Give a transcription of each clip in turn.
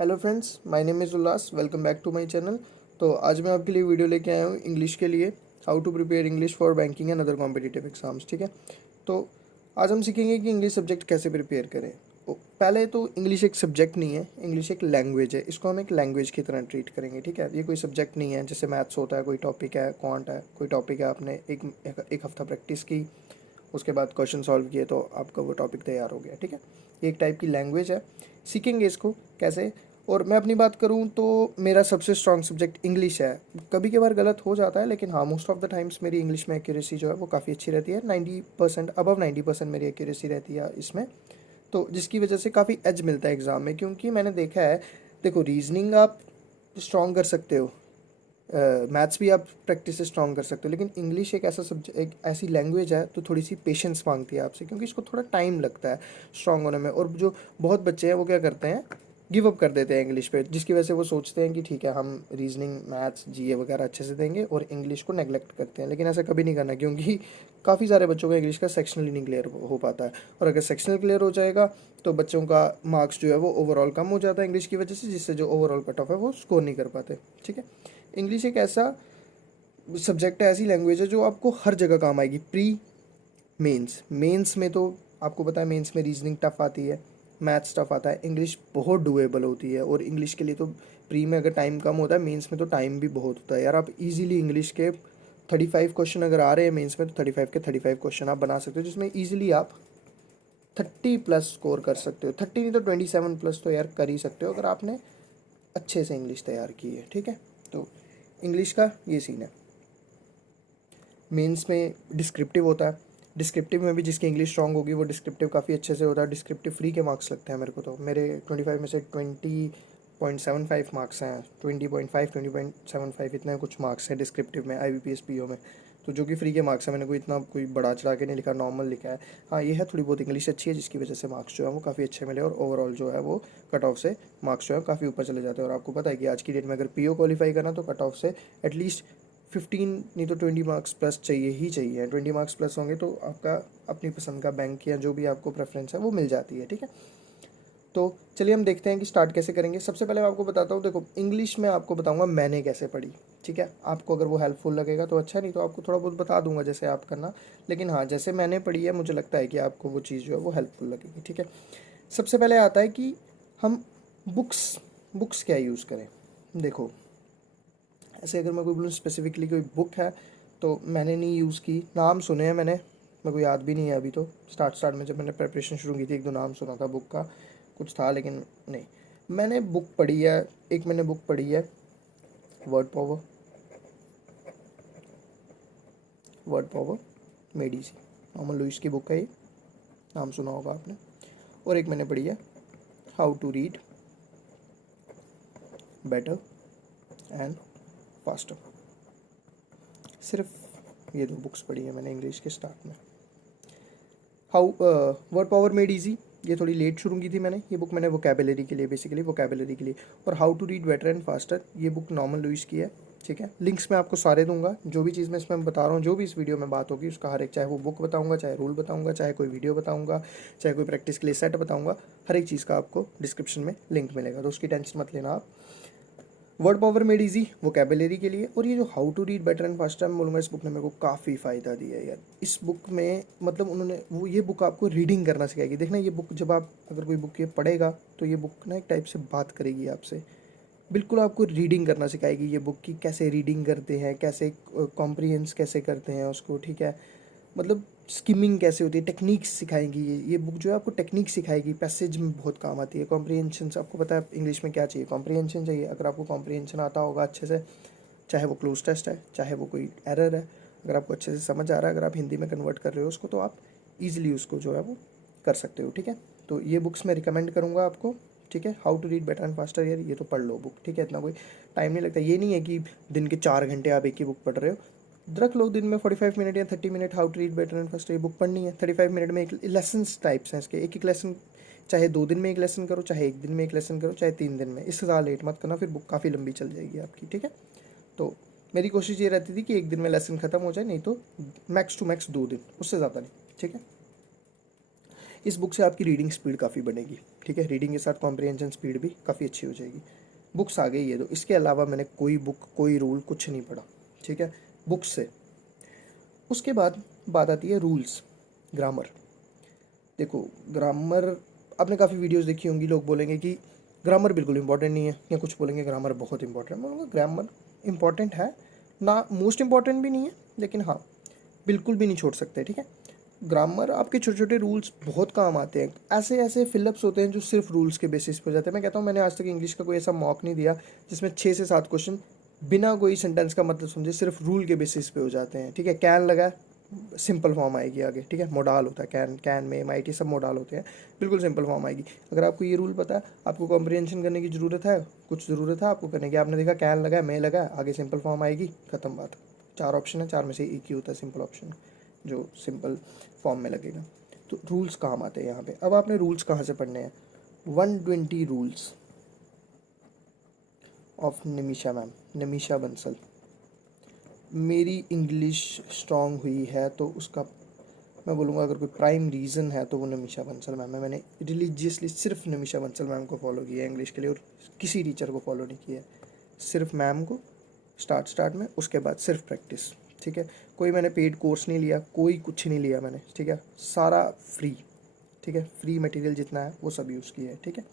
Hello friends, my name is Ullas. Welcome back to my channel. तो आज मैं आपके लिए वीडियो लेके आया हूँ इंग्लिश के लिए, how to prepare English for banking and other competitive exams. ठीक है, तो आज हम सीखेंगे कि इंग्लिश सब्जेक्ट कैसे प्रिपेयर करें। पहले तो इंग्लिश एक सब्जेक्ट नहीं है, इंग्लिश एक लैंग्वेज है। इसको हम एक लैंग्वेज की तरह ट्रीट करेंगे। ठीक है, ये कोई सब्जेक्ट नहीं है। जैसे मैथ्स होता है, कोई टॉपिक है, क्वांट है, कोई टॉपिक है, आपने एक हफ्ता प्रैक्टिस की, उसके बाद क्वेश्चन सॉल्व किए तो आपका वो टॉपिक तैयार हो गया। ठीक है, ये एक टाइप की लैंग्वेज है। सीखेंगे इसको कैसे। और मैं अपनी बात करूँ तो मेरा सबसे स्ट्रॉन्ग सब्जेक्ट इंग्लिश है। कभी कभार गलत हो जाता है, लेकिन हाँ, मोस्ट ऑफ द टाइम्स मेरी इंग्लिश में एक्यूरेसी जो है वो काफ़ी अच्छी रहती है। 90% अबव 90% मेरी एक्यूरेसी रहती है इसमें। तो जिसकी वजह से काफ़ी एज मिलता है एग्ज़ाम में, क्योंकि मैंने देखा है, देखो रीजनिंग आप स्ट्रॉन्ग कर सकते हो, मैथ्स भी आप प्रैक्टिस से स्ट्रॉन्ग कर सकते हो, लेकिन इंग्लिश एक ऐसा सब्जेक्ट, एक ऐसी लैंग्वेज है तो थोड़ी सी पेशेंस मांगती है आपसे, क्योंकि इसको थोड़ा टाइम लगता है स्ट्रॉन्ग होने में। और जो बहुत बच्चे हैं वो क्या करते हैं, गिव अप कर देते हैं इंग्लिश पे, जिसकी वजह से वो सोचते हैं कि ठीक है, हम रीजनिंग, मैथ्स, जीए वगैरह अच्छे से देंगे और इंग्लिश को नेगलेक्ट करते हैं। लेकिन ऐसा कभी नहीं करना, क्योंकि काफ़ी सारे बच्चों का इंग्लिश का सेक्शनली नहीं क्लियर हो पाता है। और अगर सेक्शनल क्लियर हो जाएगा तो बच्चों का मार्क्स जो है वो ओवरऑल कम हो जाता है इंग्लिश की वजह से, जिससे जो ओवरऑल कट ऑफ है वो स्कोर नहीं कर पाते। ठीक है, इंग्लिश एक ऐसा सब्जेक्ट है, ऐसी लैंग्वेज है जो आपको हर जगह काम आएगी। प्री मेंस, मेंस में तो आपको पता है, मेंस में रीजनिंग टफ आती है, मैथ्स टफ आता है, इंग्लिश बहुत डुएबल होती है। और इंग्लिश के लिए तो प्री में अगर टाइम कम होता है, मेंस में तो टाइम भी बहुत होता है यार। आप इजीली इंग्लिश के 35 क्वेश्चन अगर आ रहे हैं मेंस में, तो 35 के 35 क्वेश्चन आप बना सकते हो, जिसमें ईजिली आप 30+ स्कोर कर सकते हो। 30 नहीं तो 27+ तो यार कर ही सकते हो, अगर आपने अच्छे से इंग्लिश तैयार की है। ठीक है, तो इंग्लिश का ये सीन है। मेंस में डिस्क्रिप्टिव होता है, डिस्क्रिप्टिव में भी जिसकी इंग्लिश स्ट्रांग होगी वो डिस्क्रिप्टिव काफ़ी अच्छे से होता है। डिस्क्रिप्टिव फ्री के मार्क्स लगते हैं मेरे को, तो मेरे 25 में से 20.75 मार्क्स हैं। 20.5, 20.75 इतने कुछ मार्क्स हैं डिस्क्रिप्टिव में, IBPS PO में। तो जो कि फ्री के मार्क्स हैं, मैंने कोई इतना कोई बड़ा चढ़ा के नहीं लिखा, नॉर्मल लिखा है। हाँ, ये है थोड़ी बहुत इंग्लिश अच्छी है, जिसकी वजह से मार्क्स जो है वो काफ़ी अच्छे मिले, और ओवरऑल जो है वो कट ऑफ से मार्क्स जो है काफ़ी ऊपर चले जाते हैं। और आपको पता है कि आज की डेट में अगर PO क्वालिफाई करना तो कट ऑफ से एटलीस्ट 15 नहीं तो 20 मार्क्स प्लस चाहिए ही चाहिए। 20 मार्क्स प्लस होंगे तो आपका अपनी पसंद का बैंक या जो भी आपको प्रेफरेंस है वो मिल जाती है। ठीक है, तो चलिए हम देखते हैं कि स्टार्ट कैसे करेंगे। सबसे पहले मैं आपको बताता हूँ, देखो इंग्लिश में आपको बताऊँगा मैंने कैसे पढ़ी। ठीक है, आपको अगर वो हेल्पफुल लगेगा तो अच्छा, नहीं तो आपको थोड़ा बहुत बता दूंगा जैसे आप करना। लेकिन हाँ, जैसे मैंने पढ़ी है मुझे लगता है कि आपको वो चीज़ जो है वो हेल्पफुल लगेगी। ठीक है, सबसे पहले आता है कि हम बुक्स बुक्स क्या यूज़ करें। देखो, ऐसे अगर मैं कोई बोलूँ स्पेसिफिकली कोई बुक है, तो मैंने नहीं यूज़ की। नाम सुने हैं मैंने, मेरे को याद भी नहीं है अभी। तो स्टार्ट में जब मैंने प्रेपरेशन शुरू की थी, एक दो नाम सुना था बुक का, कुछ था, लेकिन नहीं। मैंने बुक पढ़ी है, एक मैंने बुक पढ़ी है word power, word power made easy, Norman Lewis की बुक है ये, नाम सुना होगा आपने। और एक मैंने पढ़ी है how to read better and faster. सिर्फ ये दो बुक्स पढ़ी है मैंने इंग्लिश के स्टार्ट में। How word power made easy, ये थोड़ी लेट शुरू की थी मैंने, ये बुक मैंने वोकेबलरी के लिए, बेसिकली वोकेबलरी के लिए। और how to read better and faster, ये बुक नॉर्मन लुइस की है। ठीक है, लिंक्स मैं आपको सारे दूंगा, जो भी चीज़ मैं इसमें बता रहा हूँ, जो भी इस वीडियो में बात होगी उसका हर एक, चाहे वो बुक बताऊंगा, चाहे रूल बताऊंगा, चाहे कोई वीडियो बताऊंगा, चाहे कोई प्रैक्टिस के लिए सेट बताऊंगा, हर एक चीज़ का आपको डिस्क्रिप्शन में लिंक मिलेगा, तो उसकी टेंशन मत लेना आप। Word power made easy vocabulary के लिए। और ये जो how to read better and faster मैं बोलूँगा, इस बुक ने मेरे को काफ़ी फ़ायदा दिया है यार। इस बुक में मतलब उन्होंने वो, ये बुक आपको रीडिंग करना सिखाएगी। देखना, ये बुक जब आप अगर कोई बुक ये पढ़ेगा तो ये बुक ना एक टाइप से बात करेगी आपसे, बिल्कुल आपको रीडिंग करना सिखाएगी ये बुक, की कैसे रीडिंग करते हैं, कैसे कॉम्प्रिहेंस कैसे करते हैं उसको। ठीक है, मतलब स्किमिंग कैसे होती है, टेक्निक्स सिखाएंगी ये बुक जो है आपको टेक्निक सिखाएगी। पैसेज में बहुत काम आती है। कॉम्प्रिहेंशन, आपको पता है इंग्लिश में क्या चाहिए, कॉम्प्रिहेंशन चाहिए। अगर आपको कॉम्प्रिहेंशन आता होगा अच्छे से, चाहे वो क्लोज टेस्ट है, चाहे वो कोई एरर है, अगर आपको अच्छे से समझ आ रहा है, अगर आप हिंदी में कन्वर्ट कर रहे हो उसको, तो आप ईजिली उसको जो है वो कर सकते हो। ठीक है, तो ये बुक्स मैं रिकमेंड करूँगा आपको। ठीक है, how to read better and faster, यार ये तो पढ़ लो बुक। ठीक है, इतना कोई टाइम नहीं लगता। ये नहीं है कि दिन के 4 घंटे आप एक ही बुक पढ़ रहे हो, रख लो दिन में 45 मिनट या 30 minute, how to read better and faster ये बुक पढ़नी है। 35 मिनट में एक लेसन टाइप्स हैं इसके, एक एक लेसन, चाहे 2 दिन में एक लेसन करो, चाहे 1 दिन में एक लेसन करो, चाहे 3 दिन में, इससे ज़्यादा लेट मत करना, फिर बुक काफ़ी लंबी चल जाएगी आपकी। ठीक है, तो मेरी कोशिश ये रहती थी कि 1 दिन में लेसन खत्म हो जाए, नहीं तो मैक्स टू मैक्स 2 दिन, उससे ज़्यादा नहीं। ठीक है, इस बुक से आपकी रीडिंग स्पीड काफ़ी बढ़ेगी। ठीक है। रीडिंग के साथ कॉम्प्रिहेंशन स्पीड भी काफ़ी अच्छी हो जाएगी। बुक्स आ गई ये दो, इसके अलावा मैंने कोई बुक कोई रूल कुछ नहीं पढ़ा, ठीक है, बुक्स से। उसके बाद बात आती है रूल्स, ग्रामर। देखो ग्रामर, आपने काफ़ी वीडियोस देखी होंगी, लोग बोलेंगे कि ग्रामर बिल्कुल इंपॉर्टेंट नहीं है, या कुछ बोलेंगे ग्रामर बहुत इंपॉर्टेंट है। मैं बोलूँगा ग्रामर इंपॉर्टेंट है ना, मोस्ट इंपॉर्टेंट भी नहीं है, लेकिन हाँ बिल्कुल भी नहीं छोड़ सकते, ठीक है। ग्रामर आपके छोटे छोटे रूल्स बहुत काम आते हैं। ऐसे ऐसे फिलअप्स होते हैं जो सिर्फ रूल्स के बेसिस पे हो जाते हैं। मैं कहता हूँ मैंने आज तक इंग्लिश का कोई ऐसा मॉक नहीं दिया जिसमें 6 से 7 क्वेश्चन बिना कोई सेंटेंस का मतलब समझे सिर्फ रूल के बेसिस पे हो जाते हैं, ठीक है। कैन लगा, सिंपल फॉर्म आएगी आगे, ठीक है। मोडाल होता है कैन, कैन में माइटी सब मोडाल होते हैं, बिल्कुल सिंपल फॉर्म आएगी। अगर आपको ये रूल पता है, आपको कॉम्प्रिहेंशन करने की ज़रूरत है, कुछ ज़रूरत है आपको करने की, आपने देखा कैन लगा मैं लगा, आगे सिंपल फॉर्म आएगी, ख़त्म बात। 4 ऑप्शन है, 4 में से एक ही होता है सिंपल ऑप्शन जो सिंपल फॉर्म में लगेगा। तो रूल्स काम आते हैं यहाँ पे। अब आपने रूल्स कहाँ से पढ़ने हैं? 120 rules of Nimisha ma'am, Nimisha Bansal. मेरी इंग्लिश स्ट्रांग हुई है तो उसका मैं बोलूँगा अगर कोई प्राइम रीज़न है तो वो निमिषा बंसल मैम है। मैंने रिलीजियसली सिर्फ निमिषा बंसल मैम को फॉलो किया है इंग्लिश के लिए, और किसी टीचर को फॉलो नहीं किया है, सिर्फ मैम को स्टार्ट में, उसके बाद सिर्फ प्रैक्टिस, ठीक है। कोई मैंने पेड कोर्स नहीं लिया, कोई कुछ नहीं लिया मैंने, ठीक है, सारा फ्री, ठीक है। फ्री मटेरियल जितना है वो सब यूज़ किया है, ठीक है।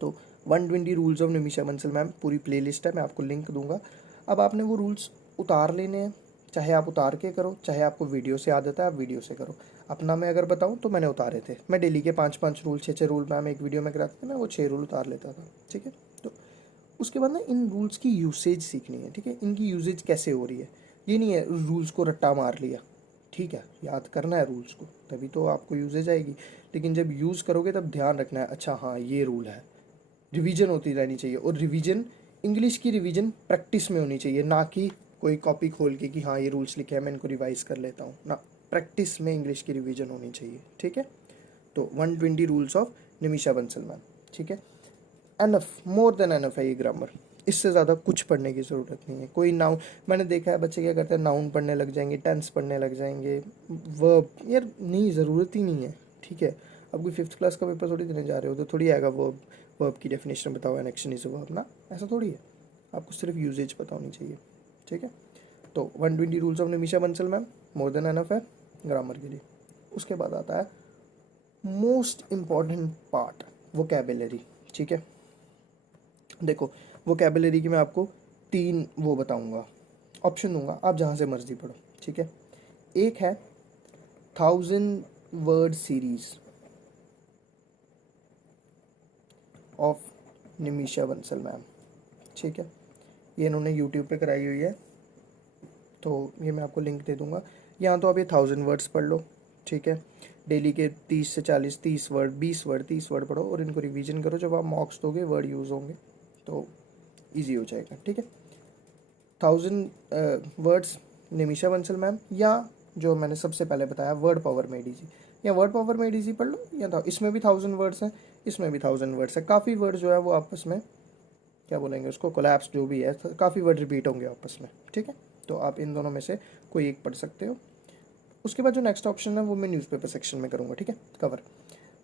तो 120 rules of Nimisha Bansal ma'am पूरी प्लेलिस्ट है, मैं आपको लिंक दूंगा। अब आपने वो रूल्स उतार लेने हैं, चाहे आप उतार के करो, चाहे आपको वीडियो से आदत है आप वीडियो से करो। अपना मैं अगर बताऊं तो मैंने उतारे थे, मैं डेली के 5-5 रूल 6-6 रूल मैम एक वीडियो में कराते थे, मैं वो 6 रूल उतार लेता था, ठीक है। तो उसके बाद ना इन रूल्स की यूसेज सीखनी है, ठीक है। इनकी यूसेज कैसे हो रही है, ये नहीं है रूल्स को रट्टा मार लिया, ठीक है, याद करना है रूल्स को, तभी तो आपको यूजेज आएगी। लेकिन जब यूज़ करोगे तब ध्यान रखना है, अच्छा हाँ ये रूल है। रिवीजन होती रहनी चाहिए, और रिवीजन, इंग्लिश की रिवीजन प्रैक्टिस में होनी चाहिए, ना कि कोई कॉपी खोल के कि हाँ ये रूल्स लिखे हैं मैं इनको रिवाइज कर लेता हूँ ना। प्रैक्टिस में इंग्लिश की रिवीजन होनी चाहिए, ठीक है। तो 120 rules of Nimisha Bansal ma'am, ठीक है। एनफ, मोर देन एनफ है ये ग्रामर, इससे ज़्यादा कुछ पढ़ने की ज़रूरत नहीं है। कोई नाउन, मैंने देखा है बच्चे क्या करते हैं, नाउन पढ़ने लग जाएंगे, टेंस पढ़ने लग जाएंगे, वर्ब, यार नहीं, ज़रूरत ही नहीं है, ठीक है। अब कोई 5th क्लास का पेपर थोड़ी देने जा रहे हो, तो थोड़ी आएगा वर्ब, वर्ब की डेफिनेशन बताओ, एन एक्शन इज वर्ब ना, ऐसा थोड़ी है। आपको सिर्फ यूजेज पता होनी चाहिए, ठीक है। तो 120 rules of Nimisha Bansal ma'am more than enough है ग्रामर के लिए। उसके बाद आता है मोस्ट इम्पॉर्टेंट पार्ट, वोकैबुलरी, ठीक है। देखो वोकैबुलरी की मैं आपको 3 वो बताऊंगा, ऑप्शन दूंगा, आप जहाँ से मर्जी पढ़ो, ठीक है। एक है 1000 word series of Nimisha Bansal ma'am, ठीक है। ये इन्होंने यूट्यूब पे कराई हुई है, तो ये मैं आपको लिंक दे दूंगा। यहाँ तो आप ये 1000 वर्ड्स पढ़ लो, ठीक है। डेली के 30 से 40, 30 वर्ड, 20 वर्ड, 30 वर्ड पढ़ो, और इनको रिवीजन करो, जब आप मॉक्स दोगे वर्ड यूज़ होंगे तो ईजी हो जाएगा, ठीक है। 1000 वर्ड्स निमिषा बंसल मैम, या जो मैंने सबसे पहले बताया वर्ड पावर मेड इजी, या वर्ड पावर मेड इजी पढ़ लो, या था इसमें भी 1000 वर्ड्स हैं, इसमें भी 1000 वर्ड्स है। काफ़ी वर्ड जो है वो आपस में क्या बोलेंगे उसको, कोलैप्स जो भी है, काफ़ी वर्ड रिपीट होंगे आपस में, ठीक है। तो आप इन दोनों में से कोई एक पढ़ सकते हो। उसके बाद जो नेक्स्ट ऑप्शन है वो मैं न्यूज़पेपर सेक्शन में करूँगा, ठीक है, कवर।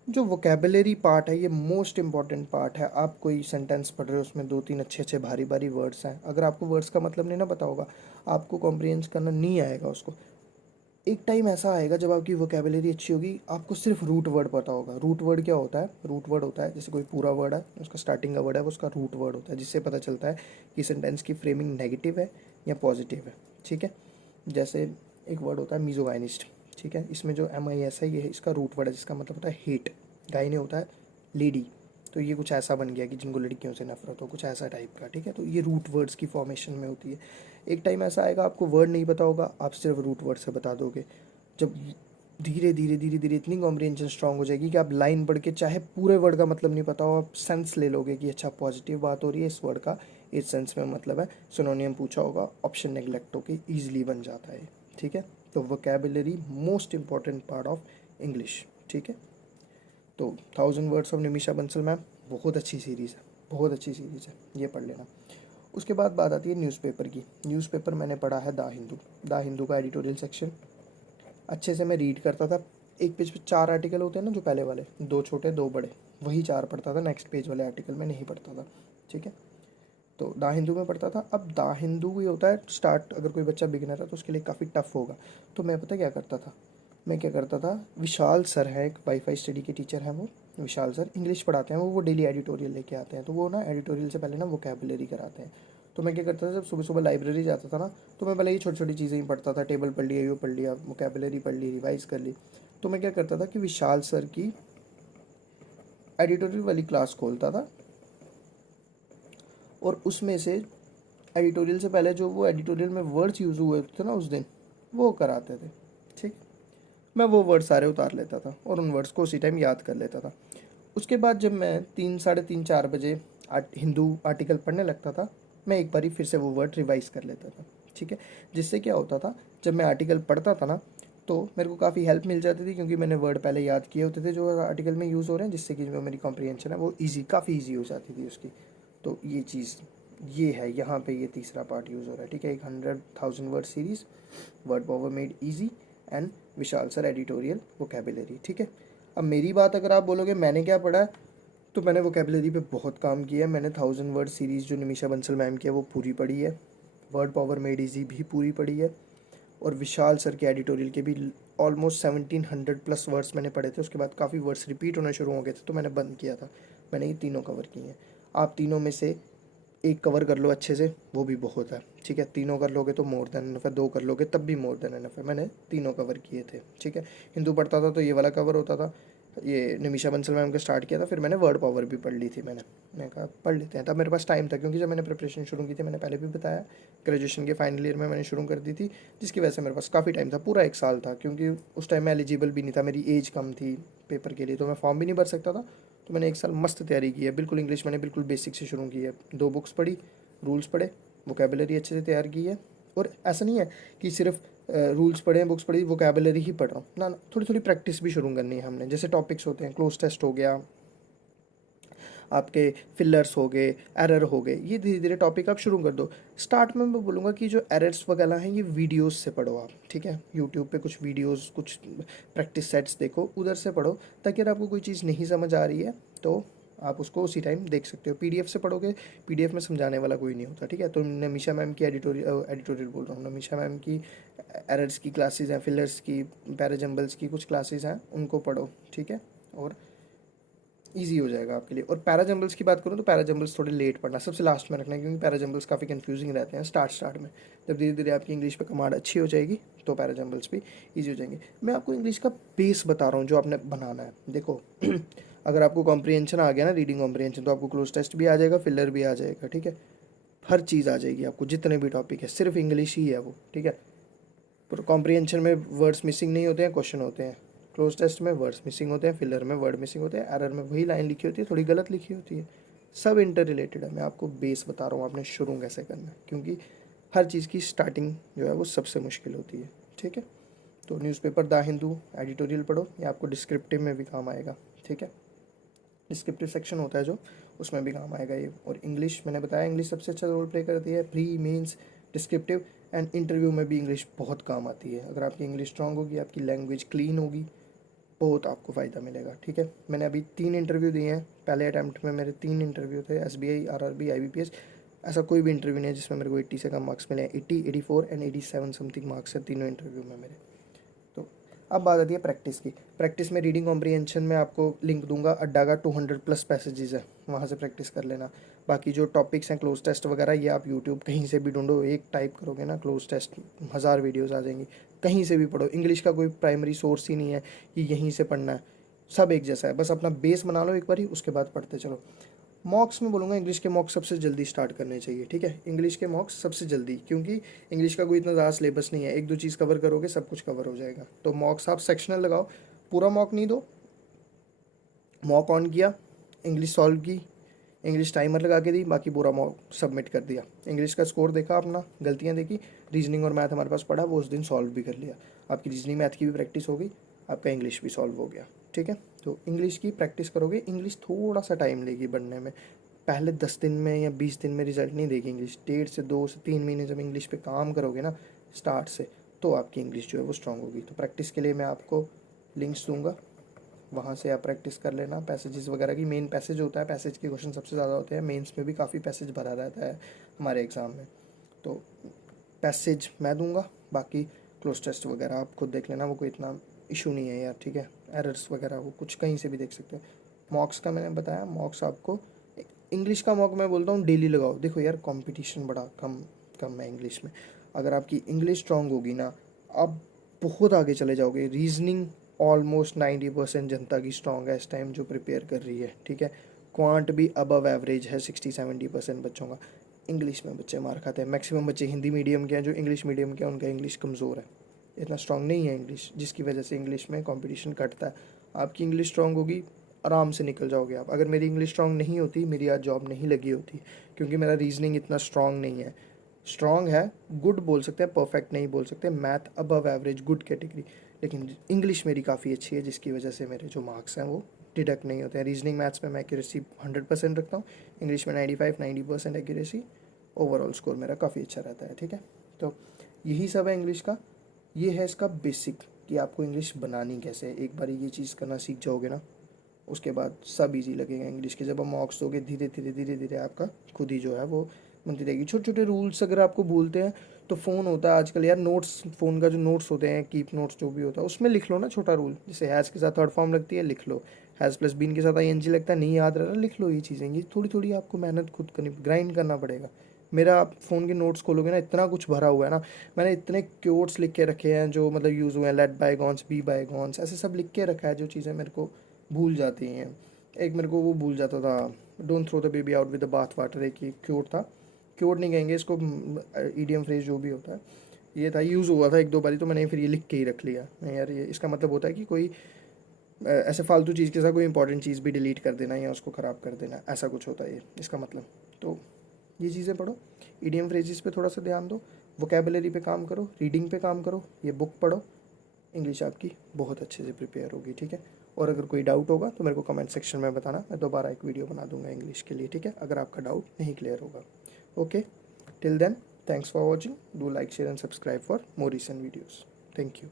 जो वोकेबलरी पार्ट है ये मोस्ट इंपॉर्टेंट पार्ट है। आप कोई सेंटेंस पढ़ रहे हो, उसमें 2-3 अच्छे अच्छे भारी भारी वर्ड्स हैं, अगर आपको वर्ड्स का मतलब नहीं ना पता होगा, आपको कॉम्प्रिहेंस करना नहीं आएगा उसको। एक टाइम ऐसा आएगा जब आपकी वोकेबलरी अच्छी होगी, आपको सिर्फ रूट वर्ड पता होगा। रूट वर्ड क्या होता है? रूट वर्ड होता है जैसे कोई पूरा वर्ड है, उसका स्टार्टिंग का वर्ड है, वो उसका रूट वर्ड होता है, जिससे पता चलता है कि सेंटेंस की फ्रेमिंग नेगेटिव है या पॉजिटिव है, ठीक है। जैसे एक वर्ड होता है मिज़ोगाइनिस्ट, ठीक है, इसमें जो MIS है ये इसका रूट वर्ड है, जिसका मतलब होता है हेट। गाइने होता है लेडी, तो ये कुछ ऐसा बन गया कि जिनको लड़कियों से नफरत हो, कुछ ऐसा टाइप का, ठीक है। तो ये रूट वर्ड्स की फॉर्मेशन में होती है। एक टाइम ऐसा आएगा आपको वर्ड नहीं पता होगा, आप सिर्फ रूट वर्ड से बता दोगे। जब धीरे धीरे धीरे धीरे इतनी कॉम्प्रिहेंशन स्ट्रांग हो जाएगी कि आप लाइन पढ़ के चाहे पूरे वर्ड का मतलब नहीं पता हो, आप सेंस ले लोगे कि अच्छा पॉजिटिव बात हो रही है, इस वर्ड का इस सेंस में मतलब है, सिनोनियम पूछा होगा, ऑप्शन नेग्लेक्ट होकर ईजिली बन जाता है, ठीक है। तो vocabulary most important part of English, ठीक है। तो 1000 words of Nimisha Bansal ma'am बहुत अच्छी सीरीज़ है, बहुत अच्छी सीरीज़ है, ये पढ़ लेना। उसके बाद बात आती है न्यूज़पेपर की। न्यूज़पेपर मैंने पढ़ा है द हिंदू, द हिंदू का एडिटोरियल सेक्शन अच्छे से मैं रीड करता था। एक पेज पे 4 आर्टिकल होते हैं ना, जो पहले वाले 2 छोटे 2 बड़े, वही 4 पढ़ता था, नेक्स्ट पेज वाले आर्टिकल में नहीं पढ़ता था, ठीक है। तो द हिंदू में पढ़ता था। अब द हिंदू ये होता है स्टार्ट, अगर कोई बच्चा बिगिनर है तो उसके लिए काफ़ी टफ होगा। तो मैं पता क्या करता था, मैं क्या करता था, विशाल सर है एक वाईफाई स्टडी के टीचर हैं, वो विशाल सर इंग्लिश पढ़ाते हैं, वो डेली एडिटोरियल लेके आते हैं, तो वो ना एडिटोरियल से पहले ना वोकेबुलरी कराते हैं। तो मैं क्या करता था, जब सुबह सुबह लाइब्रेरी जाता था ना, तो मैं पहले ये छोटी छोटी चीज़ें ही पढ़ता था, टेबल पढ़ लिया, ये पढ़ लिया, वोकेबुलरी पढ़ ली, रिवाइज कर ली। तो मैं क्या करता था कि विशाल सर की एडिटोरियल वाली क्लास खोलता था, और उसमें से एडिटोरियल से पहले जो वो एडिटोरियल में वर्ड्स यूज़ हुए थे ना उस दिन, वो कराते थे, ठीक। मैं वो वर्ड सारे उतार लेता था और उन वर्ड्स को उसी टाइम याद कर लेता था। उसके बाद जब मैं 3 साढ़े 3 4 बजे हिंदू आर्टिकल पढ़ने लगता था, मैं एक बारी फिर से वो वर्ड रिवाइज कर लेता था, ठीक है। जिससे क्या होता था, जब मैं आर्टिकल पढ़ता था ना, तो मेरे को काफ़ी हेल्प मिल जाती थी, क्योंकि मैंने वर्ड पहले याद किए होते थे जो आर्टिकल में यूज़ हो रहे हैं, जिससे कि जो मेरी कॉम्प्रिहेंशन है वो काफ़ी ईजी हो जाती थी उसकी। तो ये चीज़ ये है, यहाँ पे ये तीसरा पार्ट यूज़ हो रहा है, ठीक है। एक 100,000 word series, word power made easy, and Vishal sir editorial vocabulary, ठीक है। अब मेरी बात अगर आप बोलोगे मैंने क्या पढ़ा है, तो मैंने वोकेबुलरी पे बहुत काम किया है। मैंने 1000 वर्ड सीरीज़ जो निमिषा बंसल मैम की है वो पूरी पढ़ी है, वर्ड पावर मेड ईजी भी पूरी पढ़ी है, और विशाल सर के एडिटोरियल के भी ऑलमोस्ट 1700 प्लस वर्ड्स मैंने पढ़े थे। उसके बाद काफ़ी वर्ड्स रिपीट होना शुरू हो गए थे, तो मैंने बंद किया था। मैंने ये तीनों कवर किए हैं। आप तीनों में से एक कवर कर लो अच्छे से, वो भी बहुत है, ठीक है। तीनों कर लोगे तो मोर देन एनफ है, 2 कर लोगे तब भी मोर देन एनफ है। मैंने तीनों कवर किए थे, ठीक है। हिंदू पढ़ता था तो ये वाला कवर होता था, ये निमिषा बंसल मैम का स्टार्ट किया था, फिर मैंने वर्ड पावर भी पढ़ ली थी। मैंने कहा पढ़ लेते हैं, तब मेरे पास टाइम था, क्योंकि जब मैंने प्रिपरेशन शुरू की थी, मैंने पहले भी बताया, ग्रेजुएशन के फाइनल ईयर में मैंने शुरू कर दी थी, जिसकी वजह से मेरे पास काफ़ी टाइम था, पूरा 1 साल था, क्योंकि उस टाइम मैं एलिजिबल भी नहीं था, मेरी एज कम थी पेपर के लिए, तो मैं फॉर्म भी नहीं भर सकता था। तो मैंने 1 साल मस्त तैयारी की है, बिल्कुल इंग्लिश मैंने बिल्कुल बेसिक से शुरू की है, 2 बुक्स पढ़ी, रूल्स पढ़े, वोकेबुलरी अच्छे से तैयार की है। और ऐसा नहीं है कि सिर्फ रूल्स पढ़े, बुक्स पढ़ी, वोकेबुलरी ही पढ़ रहा हूँ ना, थोड़ी थोड़ी प्रैक्टिस भी शुरू करनी है हमने। जैसे टॉपिक्स होते हैं, क्लोज टेस्ट हो गया, आपके फिलर्स हो गए, एरर हो गए, ये धीरे धीरे टॉपिक आप शुरू कर दो। स्टार्ट में मैं बोलूँगा कि जो एरर्स वगैरह हैं ये वीडियोस से पढ़ो आप, ठीक है। यूट्यूब पे कुछ वीडियोस, कुछ प्रैक्टिस सेट्स देखो, उधर से पढ़ो, ताकि अगर आपको कोई चीज़ नहीं समझ आ रही है तो आप उसको उसी टाइम देख सकते हो। पीडीएफ से पढ़ोगे, पीडीएफ में समझाने वाला कोई नहीं होता, ठीक है। तो नमीशा मैम की एडिटोरियल बोल रहा हूँ, नमीशा मैम की एरर्स की क्लासेज हैं, फिलर्स की, पैराजम्बल्स की कुछ क्लासेज हैं, उनको पढ़ो, ठीक है। और ईजी हो जाएगा आपके लिए। और पैराजम्बल्स की बात करूँ तो पैराजम्बल्स थोड़े लेट पढ़ना, सबसे लास्ट में रखना है, क्योंकि पैराजम्बल्स काफ़ी कंफ्यूजिंग रहते हैं स्टार्ट में। जब धीरे धीरे आपकी इंग्लिश पे कमांड अच्छी हो जाएगी तो पैराजम्बल्स भी ईजी हो जाएंगे। मैं आपको इंग्लिश का बेस बता रहा हूँ जो आपने बनाना है। देखो अगर आपको कॉम्प्रिहेंशन आ गया ना, रीडिंग कॉम्प्रिहेंशन, तो आपको क्लोज टेस्ट भी आ जाएगा, फिलर भी आ जाएगा, ठीक है। हर चीज़ आ जाएगी आपको, जितने भी टॉपिक है, सिर्फ इंग्लिश ही है वो, ठीक है। पर कॉम्प्रिहेंशन में वर्ड्स मिसिंग नहीं होते हैं, क्वेश्चन होते हैं। क्लोज टेस्ट में वर्ड्स मिसिंग होते हैं, फिलर में वर्ड मिसिंग होते हैं, एरर में वही लाइन लिखी होती है, थोड़ी गलत लिखी होती है। सब इंटर रिलेटेड है। मैं आपको बेस बता रहा हूँ आपने शुरू कैसे करना है, क्योंकि हर चीज़ की स्टार्टिंग जो है वो सबसे मुश्किल होती है, ठीक है। तो न्यूज़पेपर द हिंदू एडिटोरियल पढ़ो, ये आपको डिस्क्रिप्टिव में भी काम आएगा, ठीक है। डिस्क्रिप्टिव सेक्शन होता है जो, उसमें भी काम आएगा ये। और इंग्लिश मैंने बताया, इंग्लिश सबसे अच्छा रोल प्ले करती है, pre, means, descriptive and interview में भी इंग्लिश बहुत काम आती है। अगर आपकी इंग्लिश स्ट्रांग होगी, आपकी लैंग्वेज क्लीन होगी, बहुत आपको फ़ायदा मिलेगा, ठीक है। मैंने अभी 3 इंटरव्यू दिए हैं, पहले अटैम्प्ट में मेरे 3 इंटरव्यू थे, एसबीआई, आरआरबी, आईबीपीएस। ऐसा कोई भी इंटरव्यू नहीं है जिसमें मेरे को 80 से कम मार्क्स मिले हैं। 80, 84 एंड 87 समथिंग मार्क्स है तीनों इंटरव्यू में मेरे। तो अब बात आती है प्रैक्टिस की। प्रैक्टिस में रीडिंग कॉम्प्रिहेंशन में आपको लिंक दूंगा, अड्डा का 200 प्लस पैसेजेस है, वहाँ से प्रैक्टिस कर लेना। बाकी जो टॉपिक्स हैं, क्लोज टेस्ट वगैरह, ये आप यूट्यूब कहीं से भी ढूंढो, एक टाइप करोगे ना क्लोज टेस्ट, 1000 वीडियोज़ आ जाएंगी, कहीं से भी पढ़ो। इंग्लिश का कोई प्राइमरी सोर्स ही नहीं है कि यहीं से पढ़ना है, सब एक जैसा है, बस अपना बेस बना लो एक बार ही, उसके बाद पढ़ते चलो। मॉक्स में बोलूँगा इंग्लिश के मॉक्स सबसे जल्दी स्टार्ट करने चाहिए, ठीक है। इंग्लिश के मॉक्स सबसे जल्दी, क्योंकि इंग्लिश का कोई इतना ज़्यादा सिलेबस नहीं है, 1-2 चीज़ कवर करोगे सब कुछ कवर हो जाएगा। तो मॉक्स आप सेक्शनल लगाओ, पूरा मॉक नहीं दो, मॉक ऑन किया, इंग्लिश सॉल्व की, इंग्लिश टाइमर लगा के दी, बाकी पूरा मॉक सबमिट कर दिया। इंग्लिश का स्कोर देखा अपना, गलतियाँ देखी, रीजनिंग और मैथ हमारे पास पढ़ा, वो उस दिन सॉल्व भी कर लिया। आपकी रीजनिंग मैथ की भी प्रैक्टिस हो गई, आपका इंग्लिश भी सॉल्व हो गया, ठीक है। तो इंग्लिश की प्रैक्टिस करोगे, इंग्लिश थोड़ा सा टाइम लेगी बनने में, पहले 10 दिन में या 20 दिन में रिजल्ट नहीं देगी इंग्लिश। 1.5 से 2 से 3 महीने जब इंग्लिश पे काम करोगे ना स्टार्ट से, तो आपकी इंग्लिश जो है वो स्ट्रांग होगी। तो प्रैक्टिस के लिए मैं आपको लिंक्स दूंगा, वहाँ से आप प्रैक्टिस कर लेना पैसेजेस वगैरह की। मेन पैसेज होता है, पैसेज के क्वेश्चन सबसे ज़्यादा होते हैं, मेंस में भी काफ़ी पैसेज भरा रहता है हमारे एग्ज़ाम में। तो पैसेज मैं दूंगा, बाकी क्लोज टेस्ट वगैरह आप खुद देख लेना, वो कोई इतना इशू नहीं है यार, ठीक है। एरर्स वगैरह वो कुछ कहीं से भी देख सकते हैं। मॉक्स का मैंने बताया, मॉक्स आपको इंग्लिश का मॉक मैं बोलता हूँ डेली लगाओ। देखो यार कंपटीशन बड़ा कम कम है इंग्लिश में। अगर आपकी इंग्लिश स्ट्रांग होगी ना, आप बहुत आगे चले जाओगे। रीजनिंग ऑलमोस्ट 90% जनता की स्ट्रांग है इस टाइम जो प्रिपेयर कर रही है, ठीक है। क्वांट भी अबव एवरेज है 60-70% बच्चों का। इंग्लिश में बच्चे मार खाते हैं। मैक्सिमम बच्चे हिंदी मीडियम के हैं, जो इंग्लिश मीडियम के हैं उनका इंग्लिश कमज़ोर है, इतना स्ट्रांग नहीं है इंग्लिश, जिसकी वजह से इंग्लिश में कंपटीशन घटता है। आपकी इंग्लिश स्ट्रांग होगी, आराम से निकल जाओगे आप। अगर मेरी इंग्लिश स्ट्रांग नहीं होती, मेरी आज जॉब नहीं लगी होती, क्योंकि मेरा रीजनिंग इतना स्ट्रांग नहीं है। स्ट्रांग है, गुड बोल सकते हैं, परफेक्ट नहीं बोल सकते। Math above average good category, लेकिन इंग्लिश मेरी काफ़ी अच्छी है, जिसकी वजह से मेरे जो मार्क्स हैं वो डिडक्ट नहीं होते हैं। रीजनिंग मैथ्स में मैं एक्यूरेसी 100% रखता हूँ, इंग्लिश में 95-90% एक्यूरेसी। ओवरऑल स्कोर मेरा काफ़ी अच्छा रहता है, ठीक है। तो यही सब है इंग्लिश का। ये है इसका बेसिक कि आपको इंग्लिश बनानी कैसे है। एक बार ये चीज़ करना सीख जाओगे ना, उसके बाद सब इजी लगेगा इंग्लिश के। जब आप मॉक्स दोगे, धीरे धीरे धीरे धीरे आपका खुद ही जो है वो बनती रहेगी। छोटे छोटे रूल्स अगर आपको भूलते हैं तो फ़ोन होता है आजकल यार, नोट्स, फ़ोन का जो नोट्स होते हैं, कीप नोट्स जो भी होता है, उसमें लिख लो ना छोटा रूल। जैसे हैज़ के साथ थर्ड फॉर्म लगती है, लिख लो। हैज़ प्लस बीन के साथ ING लगता है, नहीं याद रह रहा, लिख लो। ये चीज़ें, ये थोड़ी थोड़ी आपको मेहनत खुद करनी, ग्राइंड करना पड़ेगा। मेरा आप फ़ोन के नोट्स खोलोगे ना, इतना कुछ भरा हुआ है ना। मैंने इतने क्योट्स लिख के रखे हैं जो मतलब यूज़ हुए हैं, लेट बायगॉन्स, बी बायगॉन्स, ऐसे सब लिख के रखा है जो चीज़ें मेरे को भूल जाती हैं। एक मेरे को वो भूल जाता था, don't throw the baby out with the bath water, एक ये क्योट था। क्योट नहीं कहेंगे इसको, ईडियम फ्रेज जो भी होता है, ये था, यूज़ हुआ था 1-2 बारी, तो मैंने फिर ये लिख के ही रख लिया। नहीं यार, ये इसका मतलब होता है कि कोई ऐसे फालतू चीज़ के साथ कोई इंपॉर्टेंट चीज़ भी डिलीट कर देना या उसको ख़राब कर देना, ऐसा कुछ होता है ये इसका मतलब। तो ये चीज़ें पढ़ो, ईडियम फ्रेजेस पे थोड़ा सा ध्यान दो, वोकेबलरी पे काम करो, रीडिंग पे काम करो, ये बुक पढ़ो, इंग्लिश आपकी बहुत अच्छे से प्रिपेयर होगी, ठीक है। और अगर कोई डाउट होगा तो मेरे को कमेंट सेक्शन में बताना, मैं दोबारा एक वीडियो बना दूंगा इंग्लिश के लिए, ठीक है, अगर आपका डाउट नहीं क्लियर होगा। Okay, till then, thanks for watching, do like, share and subscribe for more recent videos. Thank you.